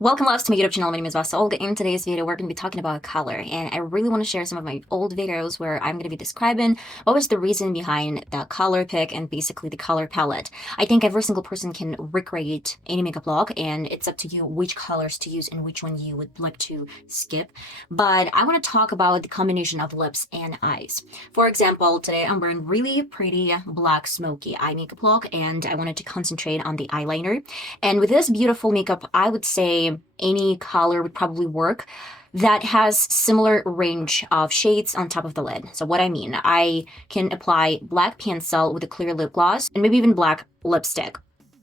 Welcome loves to my YouTube channel. My name is VassaOlga. In today's video, we're going to be talking about color, and I really want to share some of my old videos where I'm going to be describing what was the reason behind the color pick and basically the color palette. I think every single person can recreate any makeup look, and it's up to you which colors to use and which one you would like to skip. But I want to talk about the combination of lips and eyes. For example, today I'm wearing really pretty black smoky eye makeup look, and I wanted to concentrate on the eyeliner. And with this beautiful makeup, I would say any color would probably work that has similar range of shades on top of the lid. So what I mean, I can apply black pencil with a clear lip gloss and maybe even black lipstick.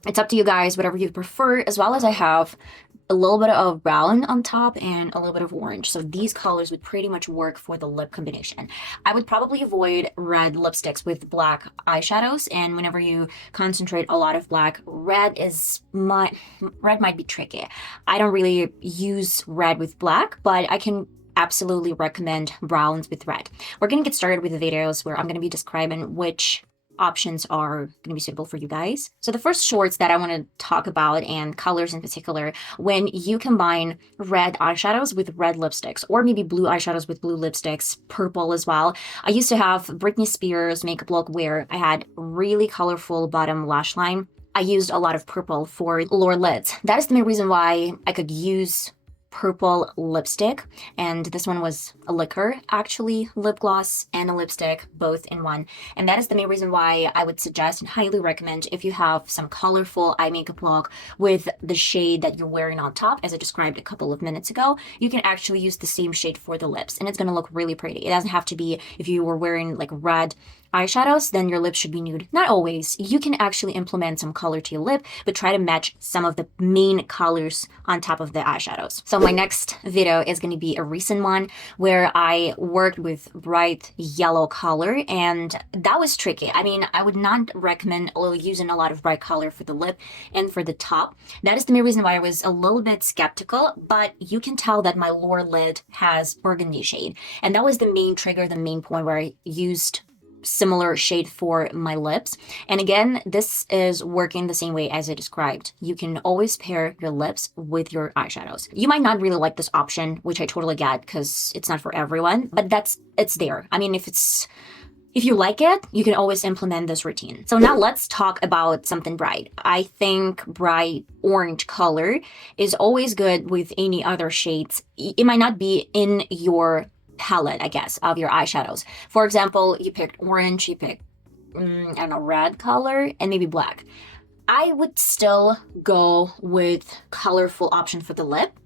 It's up to you guys, whatever you prefer, as well as I have a little bit of brown on top and a little bit of orange. So these colors would pretty much work for the lip combination. I would probably avoid red lipsticks with black eyeshadows, and whenever you concentrate a lot of black, red might be tricky. I don't really use red with black, but I can absolutely recommend browns with red. We're gonna get started with the videos where I'm gonna be describing which options are going to be suitable for you guys. So the first shorts that I want to talk about, and colors in particular, when you combine red eyeshadows with red lipsticks, or maybe blue eyeshadows with blue lipsticks, purple as well. I used to have Britney Spears makeup look where I had really colorful bottom lash line. I used a lot of purple for lower lids. That is the main reason why I could use purple lipstick, and this one was a liquor, actually, lip gloss and a lipstick both in one. And that is the main reason why I would suggest and highly recommend, if you have some colorful eye makeup look with the shade that you're wearing on top, as I described a couple of minutes ago, you can actually use the same shade for the lips, and it's going to look really pretty. It doesn't have to be, if you were wearing like red eyeshadows, then your lips should be nude. Not always. You can actually implement some color to your lip, but try to match some of the main colors on top of the eyeshadows. So my next video is going to be a recent one where I worked with bright yellow color, and that was tricky. I mean, I would not recommend using a lot of bright color for the lip and for the top. That is the main reason why I was a little bit skeptical, but you can tell that my lower lid has burgundy shade, and that was the main trigger, the main point where I used similar shade for my lips. And again, this is working the same way as I described. You can always pair your lips with your eyeshadows. You might not really like this option, which I totally get because it's not for everyone, but it's there. I mean, if you like it, you can always implement this routine. So now let's talk about something bright. I think bright orange color is always good with any other shades. It might not be in your palette, I guess, of your eyeshadows. For example, you picked orange, you picked, I don't know, red color, and maybe black. I would still go with colorful option for the lip,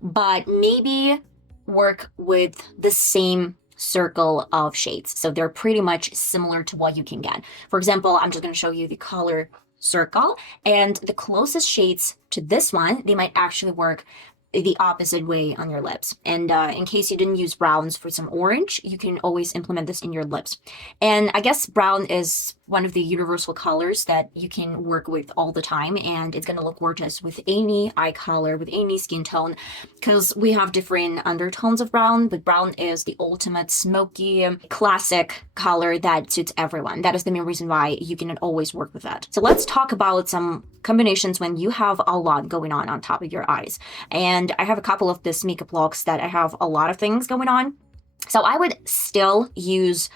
but maybe work with the same circle of shades. So they're pretty much similar to what you can get. For example, I'm just going to show you the color circle, and the closest shades to this one, they might actually work the opposite way on your lips. And in case you didn't use browns for some orange, you can always implement this in your lips. And I guess brown is one of the universal colors that you can work with all the time, and it's going to look gorgeous with any eye color, with any skin tone, because we have different undertones of brown, but brown is the ultimate smoky classic color that suits everyone. That is the main reason why you can always work with that. So let's talk about some combinations when you have a lot going on top of your eyes. And I have a couple of this makeup looks that I have a lot of things going on. So I would still use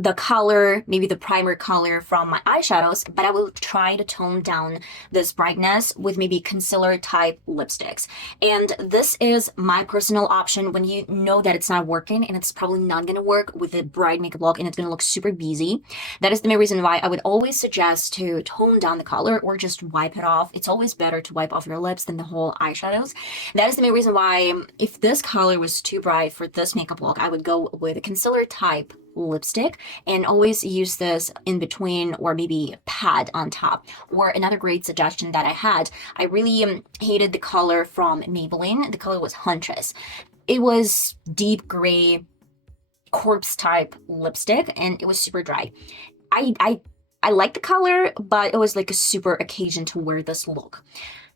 the color, maybe the primer color from my eyeshadows, but I will try to tone down this brightness with maybe concealer type lipsticks. And this is my personal option when you know that it's not working, and it's probably not going to work with a bright makeup look, and it's going to look super busy. That is the main reason why I would always suggest to tone down the color or just wipe it off. It's always better to wipe off your lips than the whole eyeshadows. That is the main reason why, if this color was too bright for this makeup look, I would go with a concealer type lipstick and always use this in between, or maybe pad on top. Or another great suggestion that I had, I really hated the color from Maybelline. The color was Huntress. It was deep gray corpse type lipstick, and it was super dry. I like the color, but it was like a super occasion to wear this look.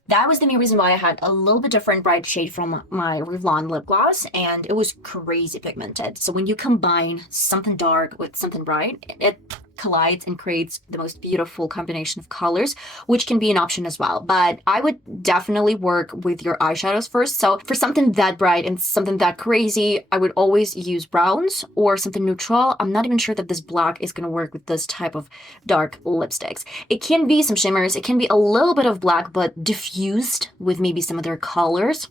That was the main reason why I had a little bit different bright shade from my Revlon lip gloss, and it was crazy pigmented. So when you combine something dark with something bright, it collides and creates the most beautiful combination of colors, which can be an option as well. But I would definitely work with your eyeshadows first. So for something that bright and something that crazy, I would always use browns or something neutral. I'm not even sure that this black is going to work with this type of dark lipsticks. It can be some shimmers, it can be a little bit of black, but diffused with maybe some other colors.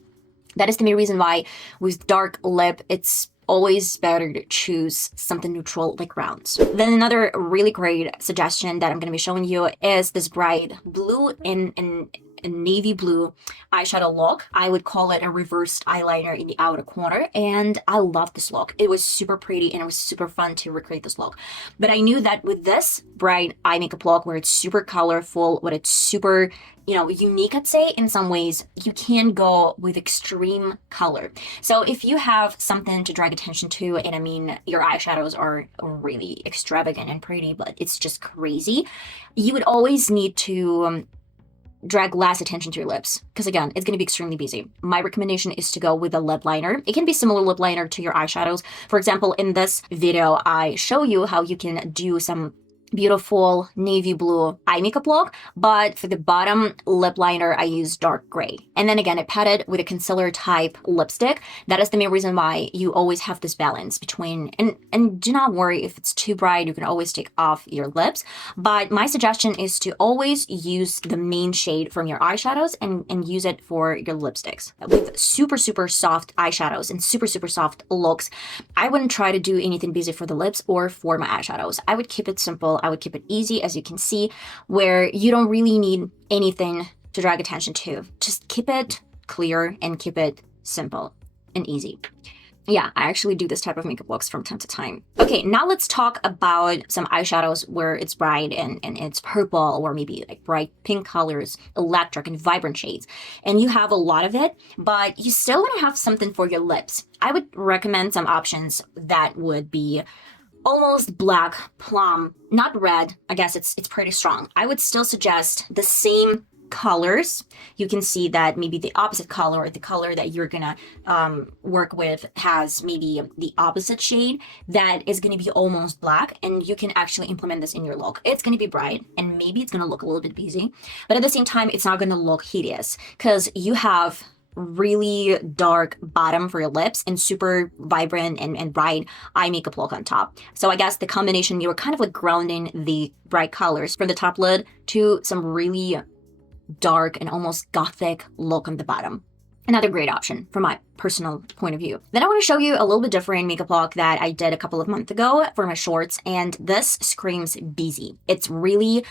That is the main reason why with dark lip, it's always better to choose something neutral like browns. Then another really great suggestion that I'm going to be showing you is this bright blue and navy blue eyeshadow look. I would call it a reversed eyeliner in the outer corner, and I love this look. It was super pretty and it was super fun to recreate this look. But I knew that with this bright eye makeup look, where it's super colorful, where it's super, unique, I'd say, in some ways, you can go with extreme color. So if you have something to drag attention to, and I mean, your eyeshadows are really extravagant and pretty, but it's just crazy, you would always need to drag less attention to your lips, because again, it's going to be extremely busy. My recommendation is to go with a lip liner. It can be similar lip liner to your eyeshadows. For example, in this video, I show you how you can do some beautiful navy blue eye makeup look, but for the bottom lip liner, I use dark gray. And then again, I pat it with a concealer type lipstick. That is the main reason why you always have this balance between, and do not worry if it's too bright, you can always take off your lips. But my suggestion is to always use the main shade from your eyeshadows and use it for your lipsticks. With super, super soft eyeshadows and super, super soft looks, I wouldn't try to do anything busy for the lips or for my eyeshadows. I would keep it simple. I would keep it easy, as you can see, where you don't really need anything to drag attention to. Just keep it clear and keep it simple and easy. Yeah, I actually do this type of makeup looks from time to time. Okay, now let's talk about some eyeshadows where it's bright and it's purple, or maybe like bright pink colors, electric and vibrant shades. And you have a lot of it, but you still want to have something for your lips. I would recommend some options that would be almost black plum, not red. I guess it's pretty strong. I would still suggest the same colors. You can see that maybe the opposite color, or the color that you're gonna work with, has maybe the opposite shade that is gonna be almost black, and you can actually implement this in your look. It's gonna be bright and maybe it's gonna look a little bit busy, but at the same time, it's not gonna look hideous because you have really dark bottom for your lips and super vibrant and bright eye makeup look on top. So I guess the combination, you were kind of like grounding the bright colors from the top lid to some really dark and almost gothic look on the bottom. Another great option from my personal point of view. Then I want to show you a little bit different makeup look that I did a couple of months ago for my shorts, and this screams busy. It's really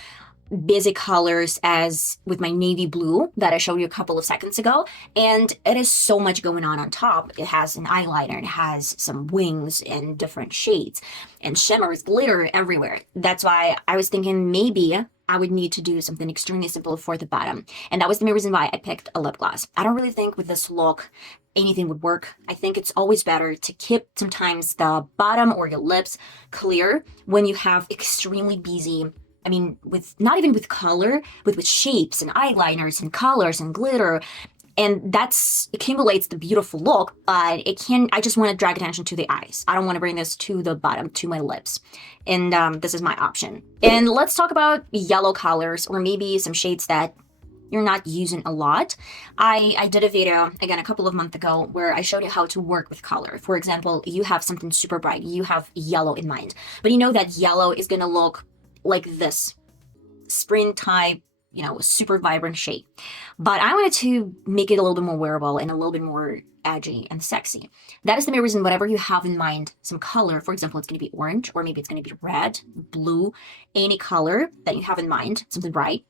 busy colors, as with my navy blue that I showed you a couple of seconds ago, and it is so much going on top. It has an eyeliner, it has some wings in different shades, and shimmers, glitter everywhere. That's why I was thinking maybe I would need to do something extremely simple for the bottom, and that was the main reason why I picked a lip gloss. I don't really think with this look anything would work. I think it's always better to keep sometimes the bottom or your lips clear when you have extremely busy, I mean, with not even with color, but with shapes and eyeliners and colors and glitter. And that's accumulates the beautiful look, but I just want to drag attention to the eyes. I don't want to bring this to the bottom, to my lips. And this is my option. And let's talk about yellow colors, or maybe some shades that you're not using a lot. I did a video, again, a couple of months ago, where I showed you how to work with color. For example, you have something super bright, you have yellow in mind, but you know that yellow is going to look like this spring type, super vibrant shade. But I wanted to make it a little bit more wearable and a little bit more edgy and sexy. That is the main reason. Whatever you have in mind, some color, for example, it's going to be orange, or maybe it's going to be red, blue, any color that you have in mind, something bright.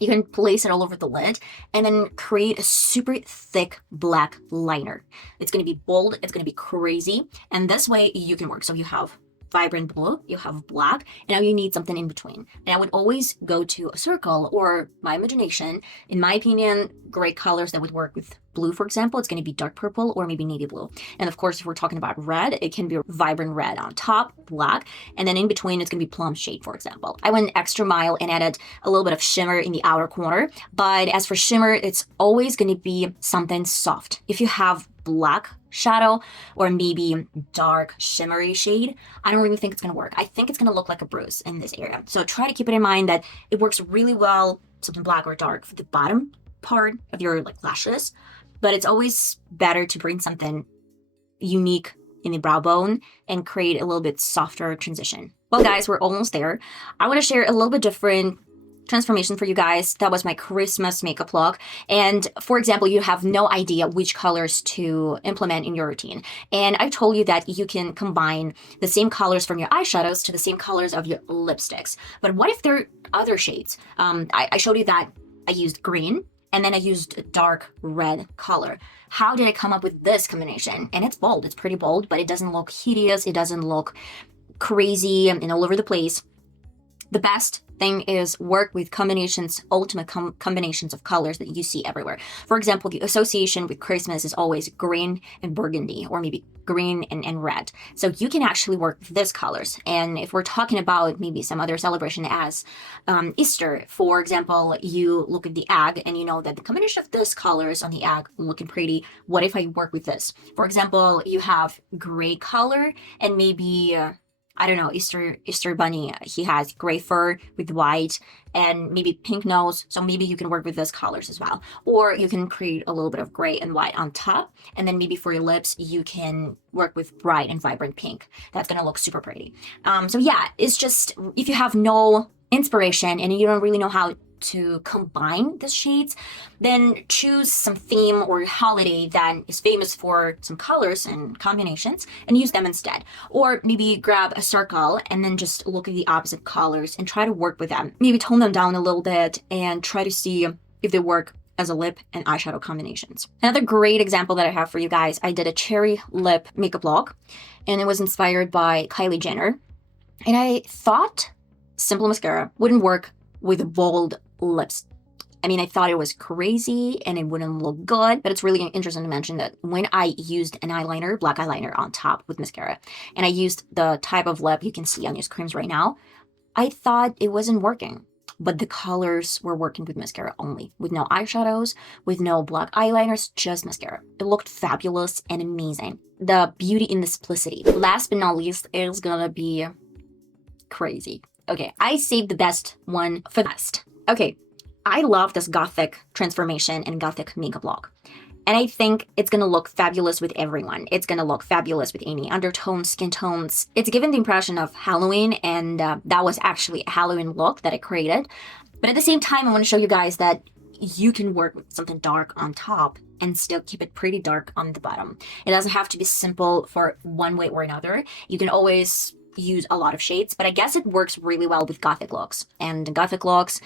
You can place it all over the lid and then create a super thick black liner. It's going to be bold, it's going to be crazy, and this way you can work. So you have vibrant blue, you have black, and now you need something in between. And I would always go to a circle or my imagination. In my opinion, great colors that would work with blue, for example, it's going to be dark purple or maybe navy blue. And of course, if we're talking about red, it can be vibrant red on top, black, and then in between, it's going to be plum shade, for example. I went extra mile and added a little bit of shimmer in the outer corner. But as for shimmer, it's always going to be something soft. If you have black shadow or maybe dark shimmery shade, I don't really think it's going to work. I think it's going to look like a bruise in this area. So try to keep it in mind that it works really well, something black or dark for the bottom part of your like lashes, but it's always better to bring something unique in the brow bone and create a little bit softer transition. Well, guys, we're almost there. I want to share a little bit different transformation for you guys. That was my Christmas makeup look. And for example, you have no idea which colors to implement in your routine. And I told you that you can combine the same colors from your eyeshadows to the same colors of your lipsticks. But what if there are other shades? I showed you that I used green and then I used a dark red color. How did I come up with this combination? And it's bold, it's pretty bold, but it doesn't look hideous, it doesn't look crazy and all over the place. The best thing is work with combinations, ultimate combinations of colors that you see everywhere. For example, the association with Christmas is always green and burgundy, or maybe green and red. So you can actually work with these colors. And if we're talking about maybe some other celebration as Easter, for example, you look at the egg and you know that the combination of these colors on the egg looking pretty. What if I work with this? For example, you have gray color and maybe I don't know, Easter bunny, he has gray fur with white and maybe pink nose. So maybe you can work with those colors as well. Or you can create a little bit of gray and white on top. And then maybe for your lips, you can work with bright and vibrant pink. That's going to look super pretty. So yeah, it's just, if you have no inspiration and you don't really know how to combine the shades, then choose some theme or holiday that is famous for some colors and combinations and use them instead. Or maybe grab a circle and then just look at the opposite colors and try to work with them. Maybe tone them down a little bit and try to see if they work as a lip and eyeshadow combinations. Another great example that I have for you guys, I did a cherry lip makeup look and it was inspired by Kylie Jenner. And I thought simple mascara wouldn't work with bold lips. I mean, I thought it was crazy and it wouldn't look good, but it's really interesting to mention that when I used an eyeliner, black eyeliner on top with mascara, and I used the type of lip you can see on your screens right now, I thought it wasn't working. But the colors were working with mascara only, with no eyeshadows, with no black eyeliners, just mascara. It looked fabulous and amazing. The beauty in the simplicity. Last but not least is gonna be crazy. Okay, I saved the best one for last. Okay, I love this gothic transformation and gothic makeup look. And I think it's gonna look fabulous with everyone. It's gonna look fabulous with any undertones, skin tones. It's given the impression of Halloween, and that was actually a Halloween look that I created. But at the same time, I wanna show you guys that you can work with something dark on top and still keep it pretty dark on the bottom. It doesn't have to be simple for one way or another. You can always use a lot of shades, but I guess it works really well with gothic looks. And gothic looks,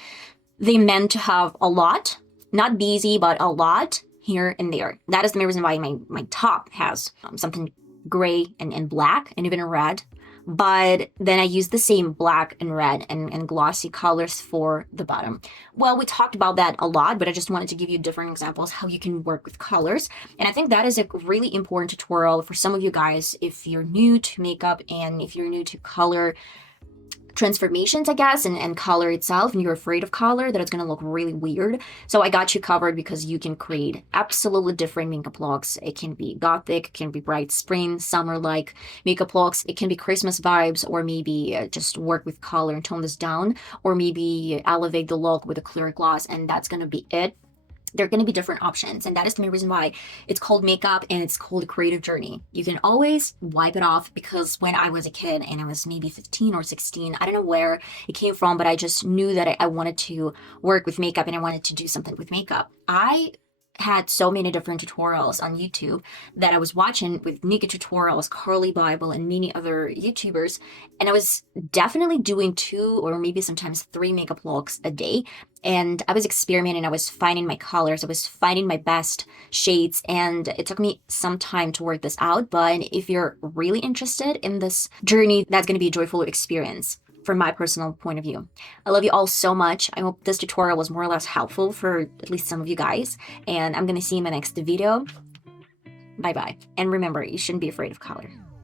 they meant to have a lot, not busy, but a lot here and there. That is the main reason why my top has something gray and black and even red. But then I use the same black and red and glossy colors for the bottom. Well, we talked about that a lot, but I just wanted to give you different examples how you can work with colors. And I think that is a really important tutorial for some of you guys if you're new to makeup and if you're new to color transformations, I guess, and color itself, and you're afraid of color, that it's going to look really weird. So I got you covered because you can create absolutely different makeup looks. It can be gothic, it can be bright spring, summer-like makeup looks. It can be Christmas vibes, or maybe just work with color and tone this down, or maybe elevate the look with a clear gloss, and that's going to be it. There are going to be different options, and that is the main reason why it's called makeup and it's called a creative journey. You can always wipe it off, because when I was a kid and I was maybe 15 or 16, I don't know where it came from, but I just knew that I wanted to work with makeup and I wanted to do something with makeup. I had so many different tutorials on YouTube that I was watching with Nika Tutorials, Carly Bible, and many other YouTubers, and I was definitely doing 2 or maybe sometimes 3 makeup looks a day. And I was experimenting, I was finding my colors, I was finding my best shades, and it took me some time to work this out. But if you're really interested in this journey, that's going to be a joyful experience. from my personal point of view. I love you all so much. I hope this tutorial was more or less helpful for at least some of you guys, and I'm gonna see you in my next video. Bye bye. And remember, you shouldn't be afraid of color.